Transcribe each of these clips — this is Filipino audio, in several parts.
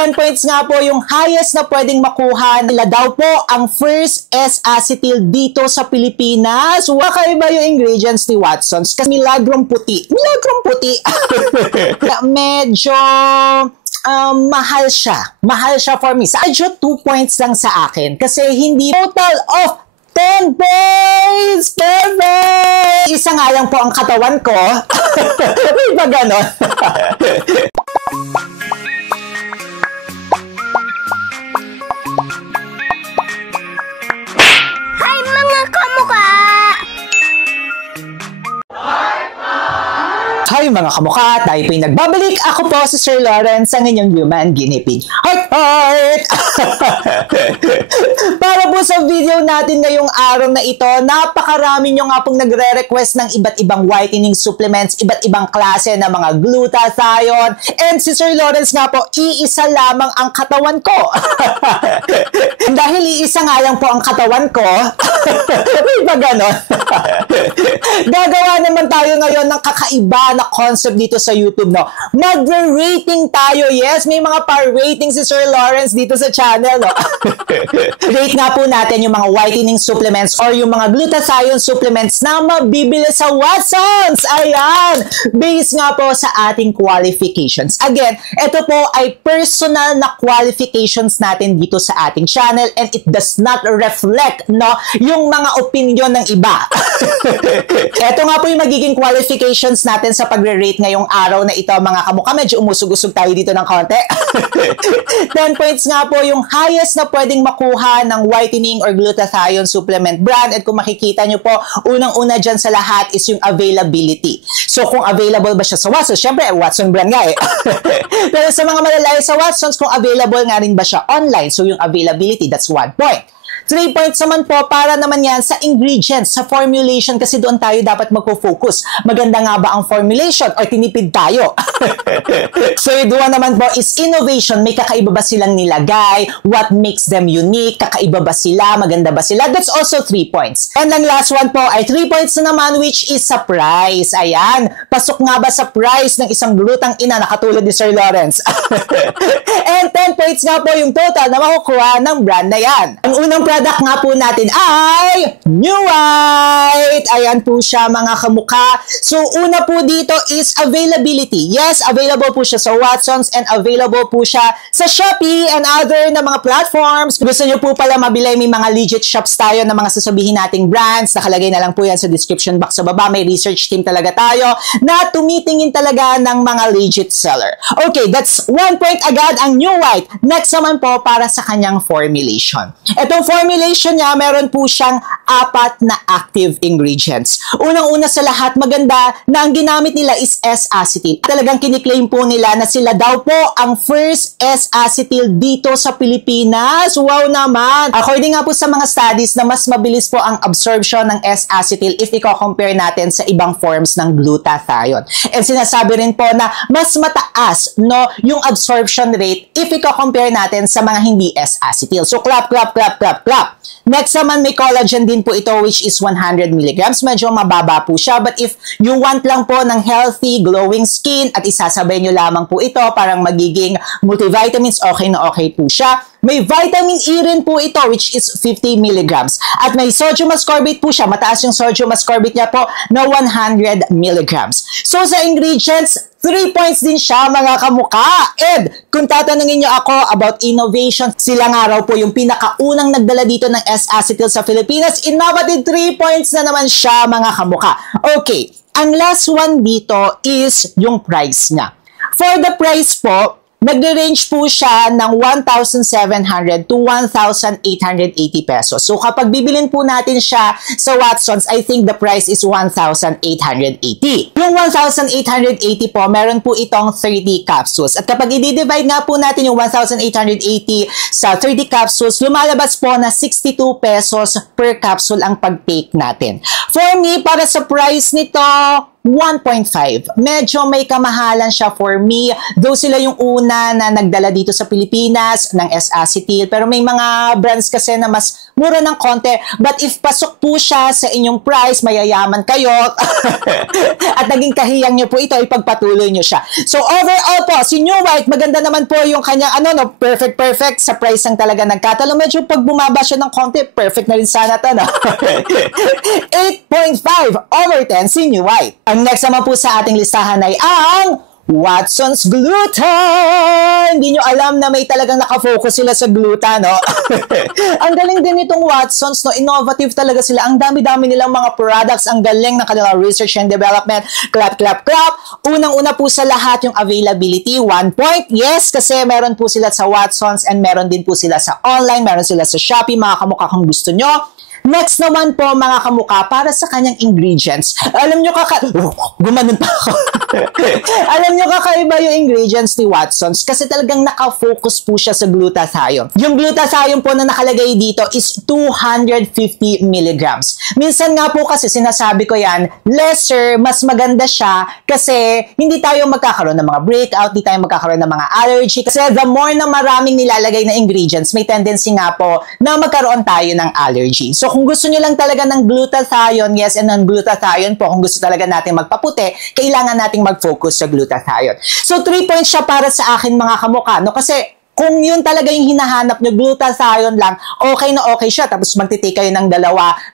10 points nga po yung highest na pwedeng makuha. Nila daw po ang first S-acetyl dito sa Pilipinas. Kakaiba yung ingredients ni Watsons kasi milagrong puti. Milagrong puti. Medyo mahal siya. Mahal siya for me. Medyo 2 points lang sa akin kasi hindi total of 10 points! Perfect! Isa nga lang po ang katawan ko. May ba ganon? Hi mga kamukha! Hi mga kamukha! Tayo po'y nagbabalik. Ako po si Sir Lawrence, ang inyong human guinea pig. Heart, heart! Para po sa video natin ngayong araw na ito, napakarami nyo nga pong nagre-request ng iba't ibang whitening supplements, iba't ibang klase na mga glutathione. And si Sir Lawrence nga po, iisa lamang ang katawan ko. Dahil iisa nga lang po ang katawan ko, may ba ganon? Gagawa naman tayo ngayon ng kakaiba na concept dito sa YouTube, no? Mag-rating tayo, yes! May mga par-rating si Sir Lawrence dito sa channel, no? Rate nga po natin yung mga whitening supplements or yung mga glutathione supplements na mabibili sa Watsons! Ayan! Based nga po sa ating qualifications. Again, ito po ay personal na qualifications natin dito sa ating channel and it does not reflect, no, yung mga opinion ng iba. Ito nga po yung magiging qualifications natin sa pagre-rate ngayong araw na ito, mga kamukha. Medyo umusog-usog tayo dito ng konti. 10 points nga po yung highest na pwedeng makuha ng whitening or glutathione supplement brand. At kung makikita nyo po, unang-una dyan sa lahat is yung availability. So kung available ba siya sa Watsons, syempre Watson brand nga eh. Pero sa mga malalayo sa Watsons, kung available nga rin ba siya online. So yung availability, that's 1 point. 3 points naman po para naman yan sa ingredients, sa formulation kasi doon tayo dapat magpo-focus. Maganda nga ba ang formulation or tinipid tayo? Third one naman po is innovation. May kakaiba ba silang nilagay? What makes them unique? Kakaiba ba sila? Maganda ba sila? That's also 3 points. And ang last one po ay 3 points na naman which is sa price. Ayan. Pasok nga ba sa price ng isang glutang ina na katulad ni Sir Lawrence? And 10 points nga po yung total na makukuha ng brand na yan. Ang unang product nga po natin ay New White. Ayan po siya mga kamukha. So una po dito is availability. Yes, available po siya sa Watsons and available po siya sa Shopee and other na mga platforms. Gusto nyo po pala mabili, may mga legit shops tayo na mga sasabihin nating brands. Nakalagay na lang po yan sa description box sa baba. May research team talaga tayo na tumitingin talaga ng mga legit seller. Okay, that's 1 point agad ang New White. Next naman po para sa kanyang formulation. Itong formulation niya, meron po siyang 4 na active ingredients. Unang-una sa lahat, maganda na ang ginamit nila is S-acetyl. Talagang kiniklaim po nila na sila daw po ang first S-acetyl dito sa Pilipinas. Wow naman! According nga po sa mga studies na mas mabilis po ang absorption ng S-acetyl if i-compare natin sa ibang forms ng glutathione. And sinasabi rin po na mas mataas, no, yung absorption rate if i-compare natin sa mga hindi S-acetyl. So clap, clap, clap, clap, clap. Next naman, may collagen din po ito which is 100 mg. Medyo mababa po siya. But if you want lang po ng healthy, glowing skin at isasabay nyo lamang po ito, parang magiging multivitamins, okay na okay po siya. May vitamin E rin po ito which is 50 mg. At may sodium ascorbate po siya. Mataas yung sodium ascorbate niya po na 100 mg. So sa ingredients, 3 points din siya mga kamukha. And kung tatanungin nyo ako about innovation, sila nga raw po yung pinakaunang nagdala dito ng S-acetyl sa Pilipinas. Innovative 3 points na naman siya mga kamukha. Okay, ang last one dito is yung price niya. For the price po, nagre-range po siya ng 1,700 to 1,880 pesos. So kapag bibilin po natin siya sa Watsons, I think the price is 1,880. Yung 1,880 po, meron po itong 30 capsules. At kapag i-divide nga po natin yung 1,880 sa 30 capsules, lumalabas po na 62 pesos per capsule ang pag-take natin. For me, para sa price nito, 1.5. Medyo may kamahalan siya for me. Though sila yung una na nagdala dito sa Pilipinas ng S-acetyl. Pero may mga brands kasi na mas mura ng konti. But if pasok po siya sa inyong price, mayayaman kayo. At naging kahiyang nyo po ito, ipagpatuloy nyo siya. So overall po, si New White, maganda naman po yung kanyang perfect sa price ang talaga nagkatalo. Medyo pag bumaba siya ng konti, perfect na rin sana ito. 8.5/10 si New White. Ang next naman po sa ating listahan ay ang Watson's Gluta. Hindi nyo alam na may talagang nakafocus sila sa gluta, no? Ang galing din itong Watson's, no? Innovative talaga sila. Ang dami-dami nilang mga products. Ang galing ng kanilang research and development. Clap. Unang-una po sa lahat yung availability. 1 point. Yes, kasi meron po sila sa Watson's and meron din po sila sa online. Meron sila sa Shopee. Mga kamukha kung gusto nyo. Next naman po mga kamukha para sa kanyang ingredients. Alam nyo gumanon pa ako. Alam nyo kakaiba yung ingredients ni Watson's kasi talagang nakafocus po siya sa glutathione. Yung glutathione po na nakalagay dito is 250 milligrams. Minsan nga po kasi sinasabi ko yan, lesser, mas maganda siya kasi hindi tayo magkakaroon ng mga breakout, hindi tayo magkakaroon ng mga allergy. Kasi the more na maraming nilalagay na ingredients, may tendency nga po na magkaroon tayo ng allergy. So kung gusto nyo lang talaga ng glutathione, yes, and non-glutathione po, kung gusto talaga natin magpaputi, kailangan nating mag-focus sa glutathione. So 3 points siya para sa akin mga kamukha, no? Kasi kung yun talaga yung hinahanap nyo, glutathione lang, okay na okay siya. Tapos magtitake kayo ng 2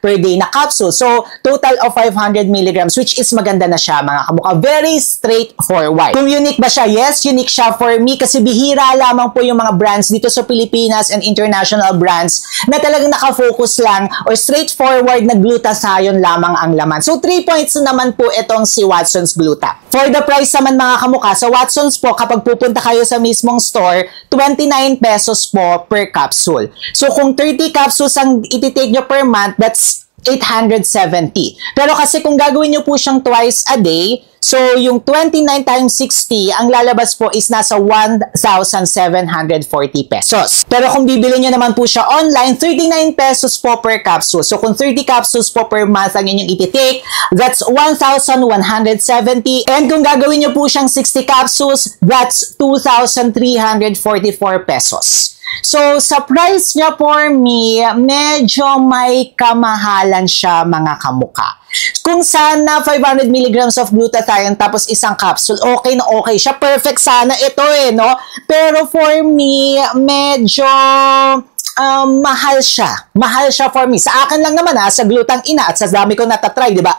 per day na capsule. So, total of 500 milligrams, which is maganda na siya, mga kamukha. Very straightforward. Kung unique ba siya? Yes, unique siya for me kasi bihira lamang po yung mga brands dito sa Pilipinas and international brands na talagang nakafocus lang or straightforward na glutathione lamang ang laman. So, 3 points naman po itong si Watson's Gluta. For the price naman, mga kamukha, sa Watson's po, kapag pupunta kayo sa mismong store, 29 pesos po per capsule. So kung 30 capsules ang ititake nyo per month, that's 870. Pero kasi kung gagawin nyo po siyang twice a day, so yung 29 times 60, ang lalabas po is nasa 1,740 pesos. Pero kung bibili nyo naman po siya online, 39 pesos po per capsule. So kung 30 capsules po per month ang inyong ititake, that's 1,170. And kung gagawin nyo po siyang 60 capsules, that's 2,344 pesos. So, sa price niya for me, medyo may kamahalan siya mga kamukha. Kung sana 500 milligrams of glutathione tapos isang capsule, okay na okay siya. Perfect sana ito no? Pero for me, medyo mahal siya. Mahal siya for me. Sa akin lang naman sa glutang ina at sa dami ko natatry, di ba?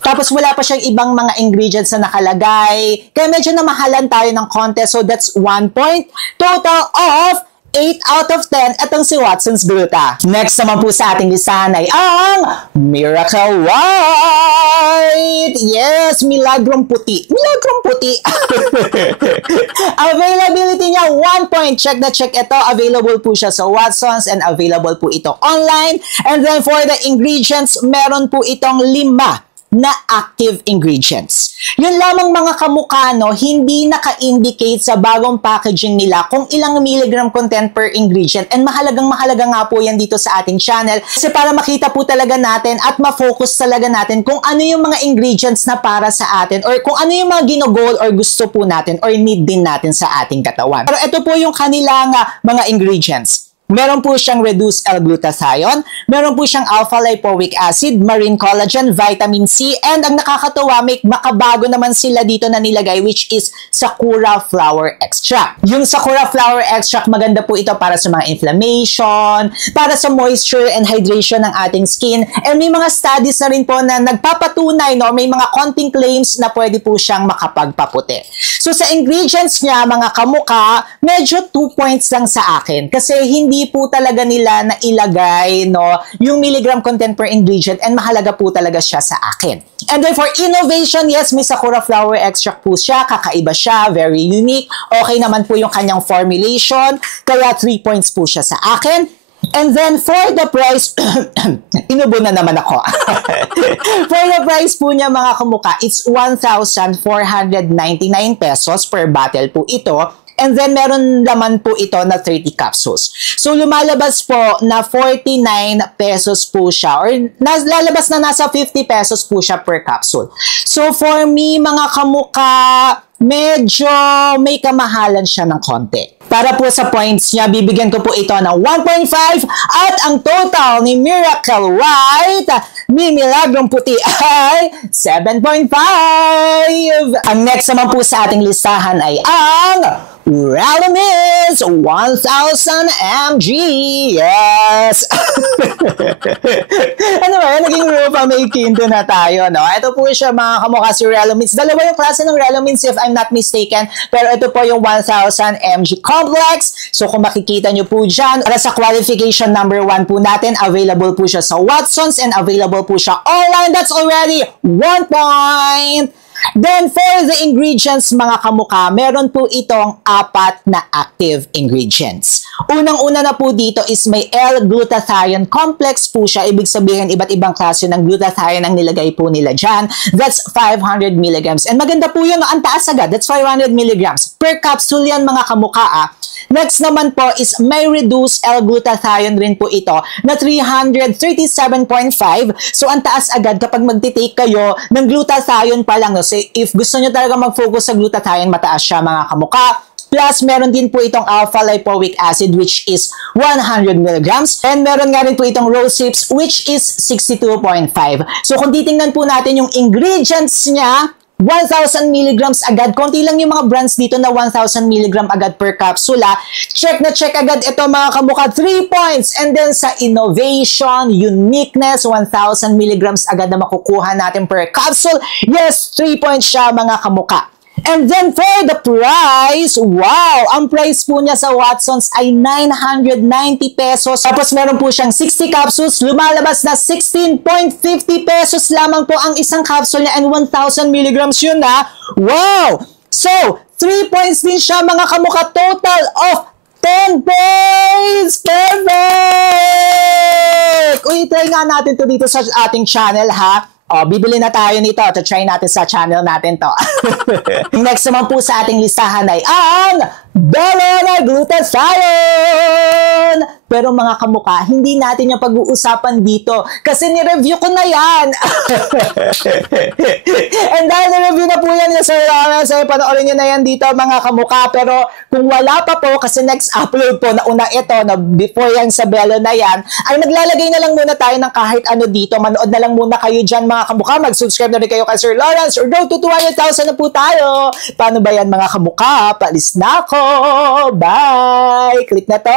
Tapos wala pa siyang ibang mga ingredients na nakalagay. Kaya medyo namahalan tayo ng konti. So that's 1 point. Total of 8 out of 10 itong si Watson's Gluta. Next naman po sa ating listahan ay ang Miracle White! Yes, Milagrong Puti. Milagrong Puti. Availability niya, 1 point. Check na check ito. Available po siya sa Watson's and available po ito online. And then for the ingredients, meron po itong 5 na active ingredients. Yun lamang mga kamukha, hindi naka-indicate sa bagong packaging nila kung ilang milligram content per ingredient. And mahalaga nga po yan dito sa ating channel kasi para makita po talaga natin at ma-focus talaga natin kung ano yung mga ingredients na para sa atin or kung ano yung mga ginogol or gusto po natin or need din natin sa ating katawan. Pero ito po yung kanilang mga ingredients. Meron po siyang reduced L-glutathione, meron po siyang alpha-lipoic acid, marine collagen, vitamin C, and ang nakakatuwa, may makabago naman sila dito na nilagay which is Sakura flower extract. Yung Sakura flower extract, maganda po ito para sa mga inflammation, para sa moisture and hydration ng ating skin, and may mga studies na rin po na nagpapatunay, may mga konting claims na pwede po siyang makapagpaputi. So sa ingredients niya, mga kamukha, medyo 2 points lang sa akin kasi hindi po talaga nila na ilagay yung milligram content per ingredient and mahalaga po talaga siya sa akin. And then for innovation, yes, may Sakura flower extract po siya, kakaiba siya, very unique. Okay naman po yung kanyang formulation, kaya 3 points po siya sa akin. And then for the price, inubo na naman ako. For the price po niya mga kamukha, it's 1,499 pesos per bottle po ito. And then meron laman po ito na 30 capsules. So lumalabas po na 49 pesos po siya or lalabas na nasa 50 pesos po siya per capsule. So for me mga kamuka, medyo may kamahalan siya ng konti. Para po sa points niya, bibigyan ko po ito ng 1.5 at ang total ni Miracle White ni Milagrong Puti ay 7.5. Ang next naman po sa ating listahan ay ang Revlimid 1000 mg. Yes! Ano ba? Naging Rupa May Quinto na tayo, no? Ito po siya mga kamukha si Revlimid. Dalawa yung klase ng Revlimid if I'm not mistaken. Pero ito po yung 1000 mg complex. So kung makikita nyo po dyan, para sa qualification number 1 po natin, available po siya sa Watsons and available po siya online. That's already 1 point. Then, for the ingredients, mga kamuka, meron po itong 4 na active ingredients. Unang-una na po dito is may L-glutathione complex po siya. Ibig sabihin, iba't ibang klase ng glutathione ang nilagay po nila dyan. That's 500 milligrams. And maganda po yun, ang taas agad. That's 500 milligrams. Per capsule yan, mga kamuka. Next naman po is may reduced L-glutathione rin po ito na 337.5. So, ang taas agad kapag magtitake kayo ng glutathione pa lang. No? So, if gusto nyo talaga mag-focus sa glutathione, mataas siya mga kamuka. Plus, meron din po itong alpha-lipoic acid which is 100 milligrams. And meron nga rin po itong rosehip which is 62.5. So, kung titingnan po natin yung ingredients niya, 1,000 milligrams agad. Konti lang yung mga brands dito na 1,000 milligram agad per capsula. Check na check agad ito mga kamuka. 3 points. And then sa innovation, uniqueness, 1,000 milligrams agad na makukuha natin per capsule. Yes, 3 points siya mga kamuka. And then for the price, wow! Ang price po niya sa Watsons ay 990 pesos. Tapos meron po siyang 60 capsules. Lumalabas na 16.50 pesos lamang po ang isang capsule niya and 1,000 milligrams yun na. Wow! So, 3 points din siya mga kamuka. Total of 10 points! Perfect! Uy, try nga natin to dito sa ating channel ha. Bibili na tayo nito. Try natin sa channel natin to. Next naman po sa ating listahan ay ang Bellona Glutathione! Pero mga kamuka, hindi natin yung pag-uusapan dito kasi ni-review ko na yan. And dahil ni-review na po yan ni Sir Lawrence, ay panoorin nyo na yan dito mga kamuka. Pero kung wala pa po, kasi next upload po na una ito, na before yan sa Bellona na yan, ay maglalagay na lang muna tayo ng kahit ano dito. Manood na lang muna kayo dyan mga kamuka. Mag-subscribe na rin kayo kay Sir Lawrence or go to 200,000 na po tayo. Paano ba yan mga kamuka? Palis na ako. Bye! Click na to.